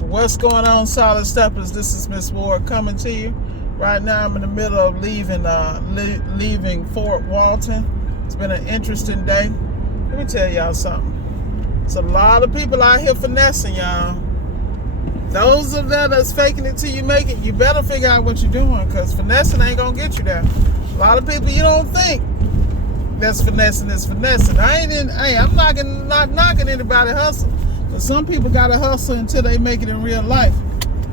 What's going on, Solid Steppers? This is Miss Ward coming to you. Right now I'm in the middle of leaving Fort Walton. It's been an interesting day. Let me tell y'all something. It's a lot of people out here finessing, y'all. Those of them that's faking it till you make it, you better figure out what you're doing, because finessing ain't gonna get you there. A lot of people you don't think that's finessing is finessing. I'm not knocking anybody hustle. But some people gotta hustle until they make it in real life.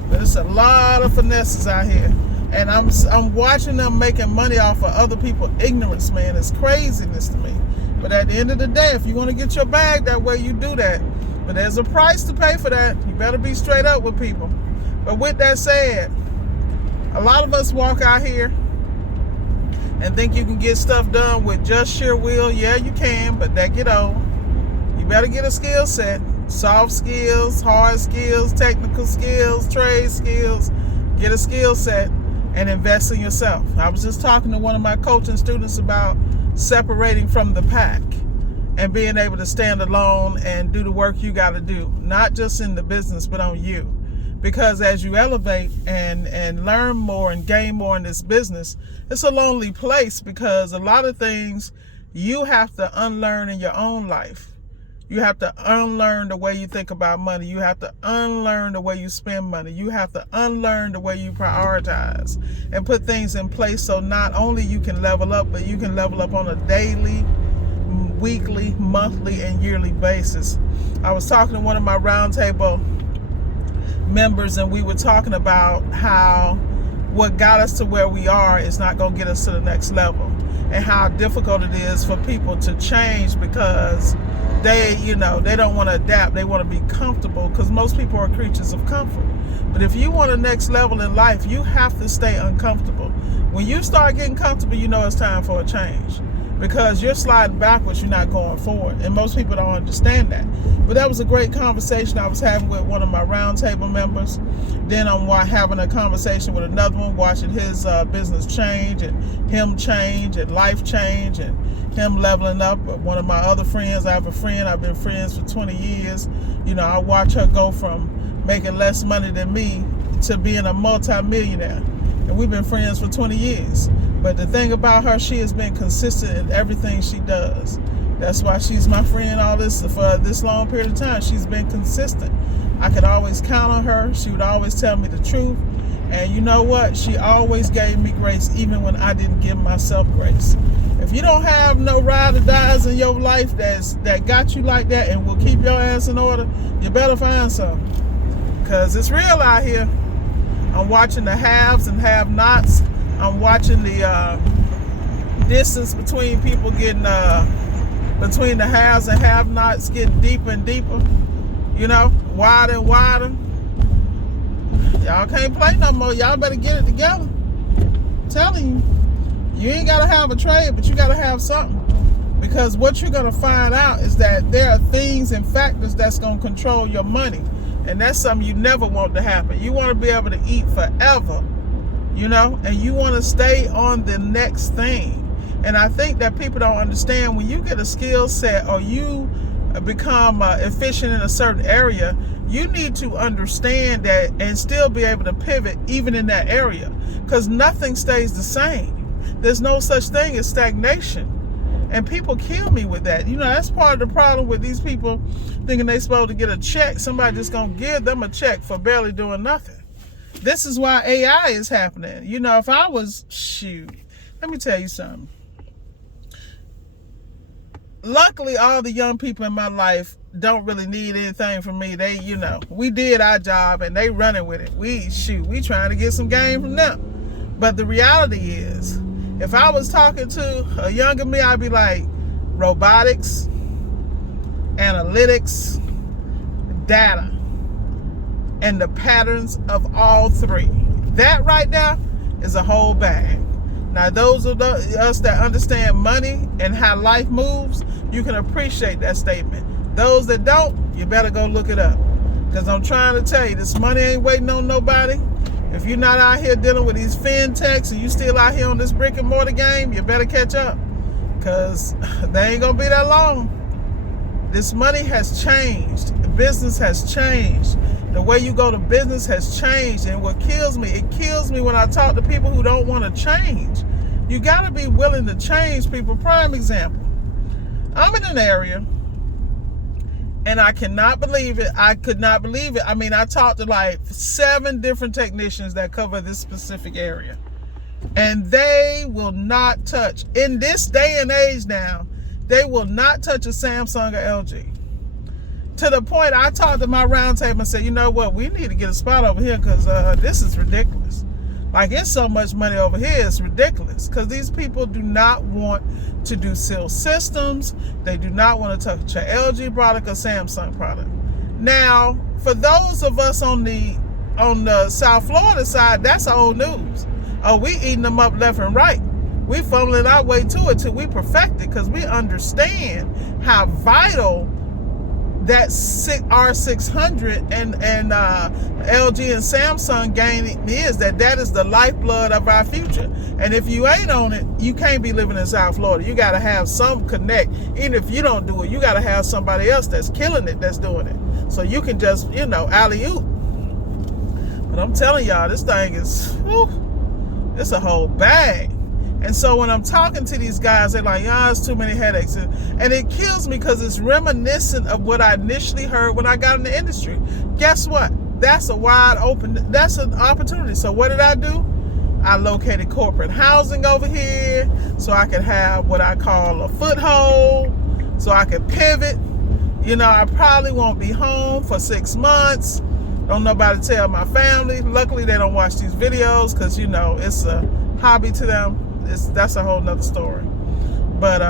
But it's a lot of finesses out here. And I'm watching them making money off of other people's ignorance, man. It's craziness to me. But at the end of the day, if you want to get your bag that way, you do that. But there's a price to pay for that. You better be straight up with people. But with that said, a lot of us walk out here and think you can get stuff done with just sheer will. Yeah, you can, but that get old. You better get a skill set. Soft skills, hard skills, technical skills, trade skills. Get a skill set and invest in yourself. I was just talking to one of my coaching students about separating from the pack and being able to stand alone and do the work you got to do, not just in the business, but on you. Because as you elevate and learn more and gain more in this business, it's a lonely place, because a lot of things you have to unlearn in your own life. You have to unlearn the way you think about money. You have to unlearn the way you spend money. You have to unlearn the way you prioritize and put things in place so not only you can level up, but you can level up on a daily, weekly, monthly, and yearly basis. I was talking to one of my roundtable members, and we were talking about how what got us to where we are is not going to get us to the next level, and how difficult it is for people to change because they don't want to adapt. They want to be comfortable, because most people are creatures of comfort. But if you want a next level in life, you have to stay uncomfortable. When you start getting comfortable, you know it's time for a change, because you're sliding backwards, you're not going forward. And most people don't understand that. But that was a great conversation I was having with one of my roundtable members. Then I'm having a conversation with another one, watching his business change and him change and life change and him leveling up. One of my other friends, I have a friend, I've been friends for 20 years. I watch her go from making less money than me to being a multi-millionaire. And we've been friends for 20 years. But the thing about her, she has been consistent in everything she does. That's why she's my friend for this long period of time. She's been consistent. I could always count on her. She would always tell me the truth. And you know what? She always gave me grace, even when I didn't give myself grace. If you don't have no ride or dies in your life that got you like that and will keep your ass in order, you better find some. Because it's real out here. I'm watching the haves and have-nots. I'm watching the distance between people getting, between the haves and have-nots getting deeper and deeper. Wider and wider. Y'all can't play no more. Y'all better get it together. I'm telling you ain't got to have a trade, but you got to have something. Because what you're going to find out is that there are things and factors that's going to control your money. And that's something you never want to happen. You want to be able to eat forever, and you want to stay on the next thing. And I think that people don't understand, when you get a skill set or you become efficient in a certain area, you need to understand that and still be able to pivot even in that area, because nothing stays the same. There's no such thing as stagnation. And people kill me with that. That's part of the problem with these people thinking they're supposed to get a check. Somebody just gonna give them a check for barely doing nothing. This is why AI is happening. If I was, let me tell you something. Luckily, all the young people in my life don't really need anything from me. They, we did our job and they running with it. We trying to get some game from them. But the reality is, if I was talking to a younger me, I'd be like, robotics, analytics, data, and the patterns of all three. That right now is a whole bag. Now, those of us that understand money and how life moves, you can appreciate that statement. Those that don't, you better go look it up. Because I'm trying to tell you, this money ain't waiting on nobody. If you're not out here dealing with these fintechs and you still out here on this brick and mortar game, you better catch up. Because they ain't going to be that long. This money has changed. The business has changed. The way you go to business has changed. And what kills me, it kills me when I talk to people who don't want to change. You got to be willing to change, people. Prime example. I'm in an area, and I cannot believe it. I could not believe it. I mean, I talked to like 7 different technicians that cover this specific area. And they will not touch, in this day and age now, they will not touch a Samsung or LG. To the point I talked to my roundtable and said, you know what, we need to get a spot over here because this is ridiculous. Like, it's so much money over here, it's ridiculous. Because these people do not want to do seal systems. They do not want to touch an LG product or Samsung product. Now, for those of us on the South Florida side, that's old news. Oh, we eating them up left and right. We fumbling our way to it till we perfect it because we understand how vital that R600 and LG and Samsung game is. That is the lifeblood of our future. And if you ain't on it, you can't be living in South Florida. You got to have some connect. Even if you don't do it, you got to have somebody else that's killing it, that's doing it. So you can just, alley-oop. But I'm telling y'all, this thing is, it's a whole bag. And so when I'm talking to these guys, they're like, it's too many headaches. And it kills me because it's reminiscent of what I initially heard when I got in the industry. Guess what? That's a wide open, that's an opportunity. So what did I do? I located corporate housing over here so I could have what I call a foothold, so I could pivot. I probably won't be home for 6 months. Don't nobody tell my family. Luckily, they don't watch these videos because, it's a hobby to them. That's a whole nother story. But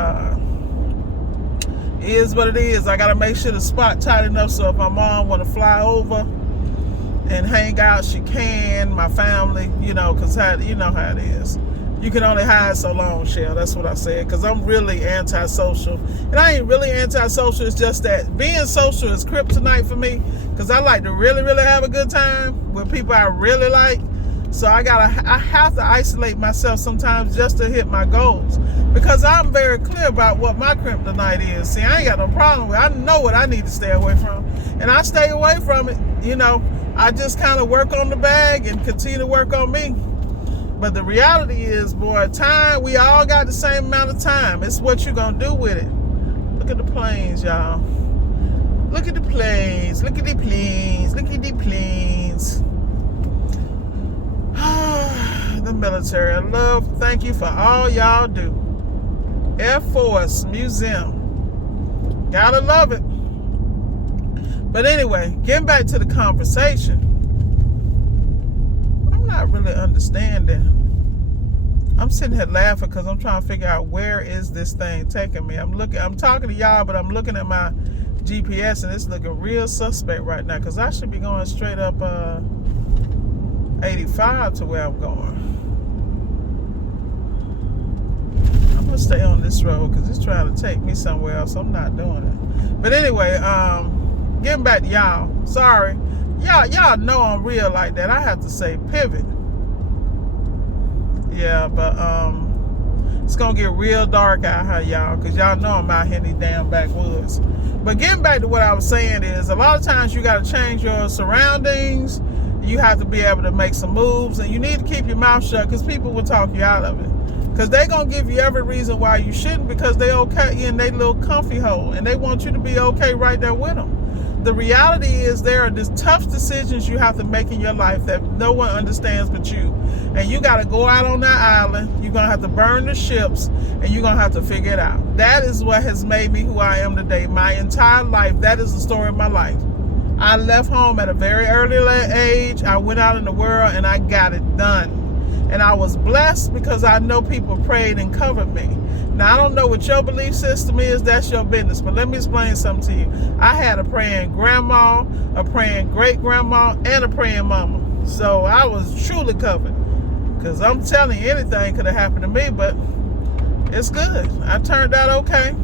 it is what it is. I got to make sure the spot tight enough so if my mom want to fly over and hang out, she can. My family, because you know how it is. You can only hide so long, Shell. That's what I said. Because I'm really antisocial. And I ain't really antisocial. It's just that being social is kryptonite for me. Because I like to really, really have a good time with people I really like. So I have to isolate myself sometimes just to hit my goals. Because I'm very clear about what my kryptonite is. See, I ain't got no problem with it. I know what I need to stay away from. And I stay away from it. I just kind of work on the bag and continue to work on me. But the reality is, boy, time, we all got the same amount of time. It's what you're going to do with it. Look at the planes, y'all. Look at the planes. Look at the planes. Look at the planes. The military. Thank you for all y'all do. Air Force Museum. Gotta love it. But anyway, getting back to the conversation. I'm not really understanding. I'm sitting here laughing because I'm trying to figure out where is this thing taking me. I'm talking to y'all, but I'm looking at my GPS and it's looking real suspect right now because I should be going straight up 85 to where I'm going. I'm gonna stay on this road because it's trying to take me somewhere else. I'm not doing it. But anyway, getting back to y'all. Sorry. Y'all know I'm real like that. I have to say pivot. Yeah, but it's gonna get real dark out here, y'all, because y'all know I'm out here in these damn backwoods. But getting back to what I was saying is a lot of times you gotta change your surroundings. You have to be able to make some moves, and you need to keep your mouth shut because people will talk you out of it. Because they're going to give you every reason why you shouldn't because they okay in their little comfy hole, and they want you to be okay right there with them. The reality is there are these tough decisions you have to make in your life that no one understands but you. And you got to go out on that island. You're going to have to burn the ships, and you're going to have to figure it out. That is what has made me who I am today. My entire life, that is the story of my life. I left home at a very early age. I went out in the world and I got it done. And I was blessed because I know people prayed and covered me. Now, I don't know what your belief system is. That's your business. But let me explain something to you. I had a praying grandma, a praying great-grandma, and a praying mama. So I was truly covered. Because I'm telling you, anything could have happened to me, but it's good. I turned out okay.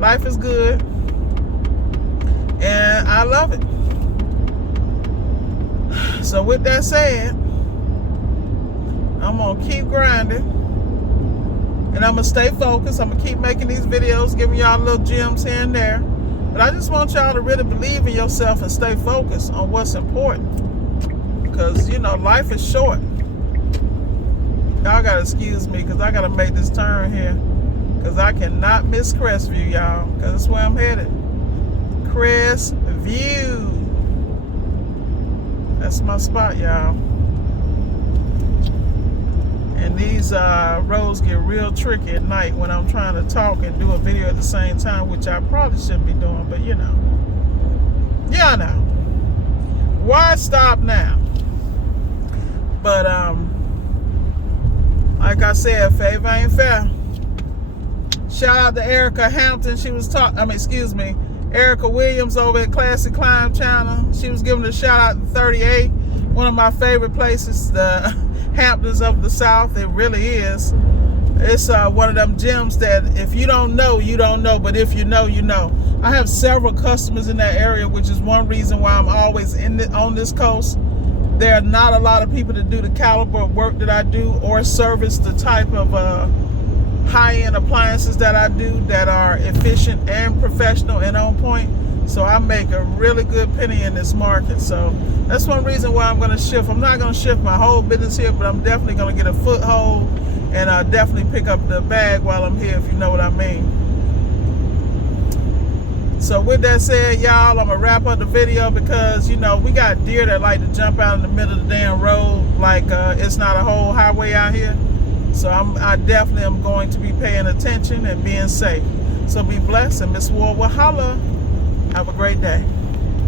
Life is good. And I love it. So with that said, I'm going to keep grinding. And I'm going to stay focused. I'm going to keep making these videos, giving y'all little gems here and there. But I just want y'all to really believe in yourself and stay focused on what's important. Because, you know, life is short. Y'all got to excuse me because I got to make this turn here. Because I cannot miss Crestview, y'all. Because that's where I'm headed. Crestview. That's my spot, y'all. And these roads get real tricky at night when I'm trying to talk and do a video at the same time, which I probably shouldn't be doing, but you know. Yeah, I know. Why stop now? But like I said, favor ain't fair. Shout out to Erica Hampton. She was Erica Williams over at Classic Climb Channel. She was giving a shout out to 38, one of my favorite places, the Hamptons of the South. It really is. It's one of them gems that if you don't know, you don't know, but if you know, you know. I have several customers in that area, which is one reason why I'm always on this coast. There are not a lot of people that do the caliber of work that I do or service the type of high-end appliances that I do that are efficient and professional and on point. So I make a really good penny in this market. So that's one reason why I'm going to shift. I'm not going to shift my whole business here, but I'm definitely going to get a foothold and definitely pick up the bag while I'm here, if you know what I mean. So with that said, y'all, I'm going to wrap up the video because, you know, we got deer that like to jump out in the middle of the damn road like it's not a whole highway out here. So I definitely am going to be paying attention and being safe. So be blessed, and Miss Ward will holla. Have a great day.